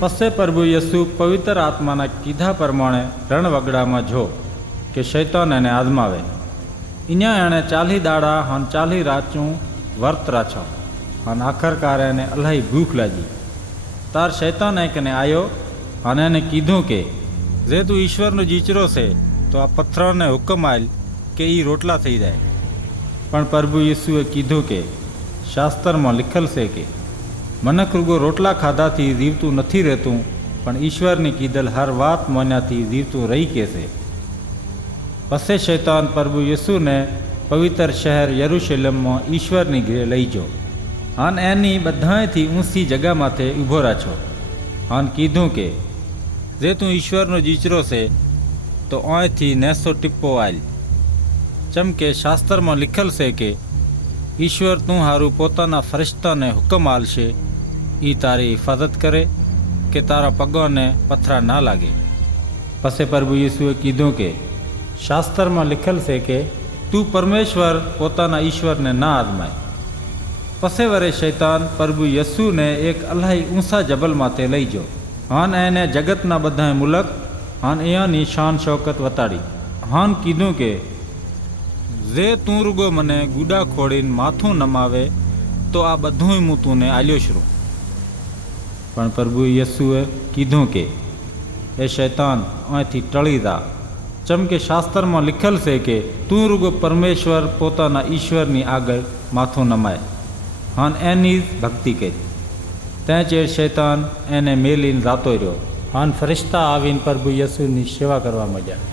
પસે પ્રભુ યસુ પવિત્ર આત્માના કીધા પ્રમાણે રણવગડામાં જો કે શૈતાન એને આઝમાવે. અહીંયા એણે 40 દાડા અને 40 રાચું વર્ત રાછો અને આખરકાર એને અલાહી ભૂખ લાગી. તાર શૈતાન એકને આવ્યો અને એને કીધું કે જે તું ઈશ્વરનો જીચરો છે તો આ પથ્થરોને હુકમ આલ કે એ રોટલા થઈ જાય. પણ પ્રભુ યસુએ કીધું કે શાસ્ત્રમાં લખેલ છે કે મનકૃગો રોટલા ખાધાથી જીવતું નથી રહેતું, પણ ઈશ્વરની કીધેલ હર વાત મોન્યાથી જીવતું રહી કે છે. પછી શૈતાન પ્રભુ યસુને પવિત્ર શહેર યરુશલેમમાં ઈશ્વરની ઘરે લઈ ગયો અને એની બધાથી ઊંચી જગામાંથી ઊભો રાખ્યો અને કીધું કે જે તું ઈશ્વરનો જીચરો છે તો અહીંથી નેસો ટીપ્પો આલ. ચમ કે શાસ્ત્રમાં લખેલ છે કે ઈશ્વર તું હારું પોતાના ફરિશ્તાને હુકમ આલશે, એ તારી હિફાજત કરે કે તારા પગોને પથરા ના લાગે. પછી પ્રભુ યસુએ કીધું કે શાસ્ત્રમાં લખેલ છે કે તું પરમેશ્વર પોતાના ઈશ્વરને ના આદમાય. પછી વરે શૈતાન પ્રભુ યસુને એક અલાહી ઊંચા જબલ માથે લઈ ગયો અને એને જગતના બધા મુલક અને અહીંયાની શાન શૌકત વતાડી અને કીધું કે જે તું રૂગો મને ગુડા ખોડીને માથું નમાવે તો આ બધું હું તુંને આલ્યો છું. પણ પ્રભુ યસુએ કીધું કે એ શૈતાન અહીંથી ટળી જા. ચમ કે શાસ્ત્રમાં લખેલ છે કે તું રૂગો પરમેશ્વર પોતાના ઈશ્વરની આગળ માથું નમાય અને એની ભક્તિ કરી. ત્યાં ચેડ શૈતાન એને મેલીને જાતો રહ્યો અને ફરિશ્તા આવીને પ્રભુ યસુની સેવા કરવા માંડ્યા.